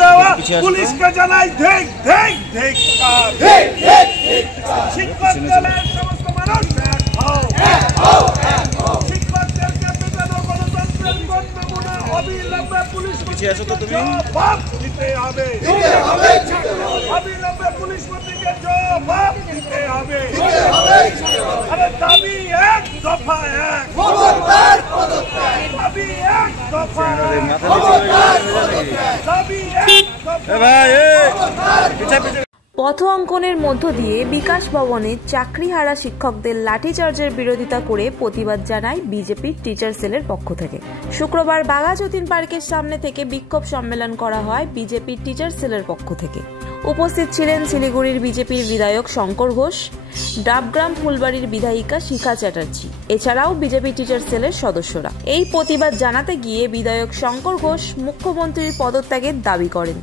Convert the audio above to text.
দেওয়া পুলিশকে জানাই ধিক ধিক ধিক্কার। শিক্ষকদের সমস্ত মানুষ এক হও। শিক্ষকদেরকে পেটানো গণতন্ত্রের নমুনা অবিলম্বে পুলিশ জবাব দিতে হবে। অবিলম্বে পুলিশ মন্ত্রীকে জবাব দিতে হবে। আরে দাবি এক, দফা এক। দাবি এক, দফা এক। দাবি এক, দফা এক। পথ অঙ্কনের মধ্য দিয়ে বিকাশ ভবনে চাকরিহারা শিক্ষকদের লাঠিচার্জের বিরোধিতা করে প্রতিবাদ জানায় বিজেপির টিচার সেলের পক্ষ থেকে। শুক্রবার বাঘা যতীন পার্কের সামনে থেকে বিক্ষোভ সম্মেলন করা হয় বিজেপির টিচার সেলের পক্ষ থেকে। উপস্থিত ছিলেন শিলিগুড়ির বিজেপির বিধায়ক শঙ্কর ঘোষ, ডাবগ্রাম ফুলবাড়ির বিধায়িকা শিখা চ্যাটার্জি, এছাড়াও বিজেপি টিচার সেলের সদস্যরা। এই প্রতিবাদ জানাতে গিয়ে বিধায়ক শঙ্কর ঘোষ মুখ্যমন্ত্রীর পদত্যাগের দাবি করেন।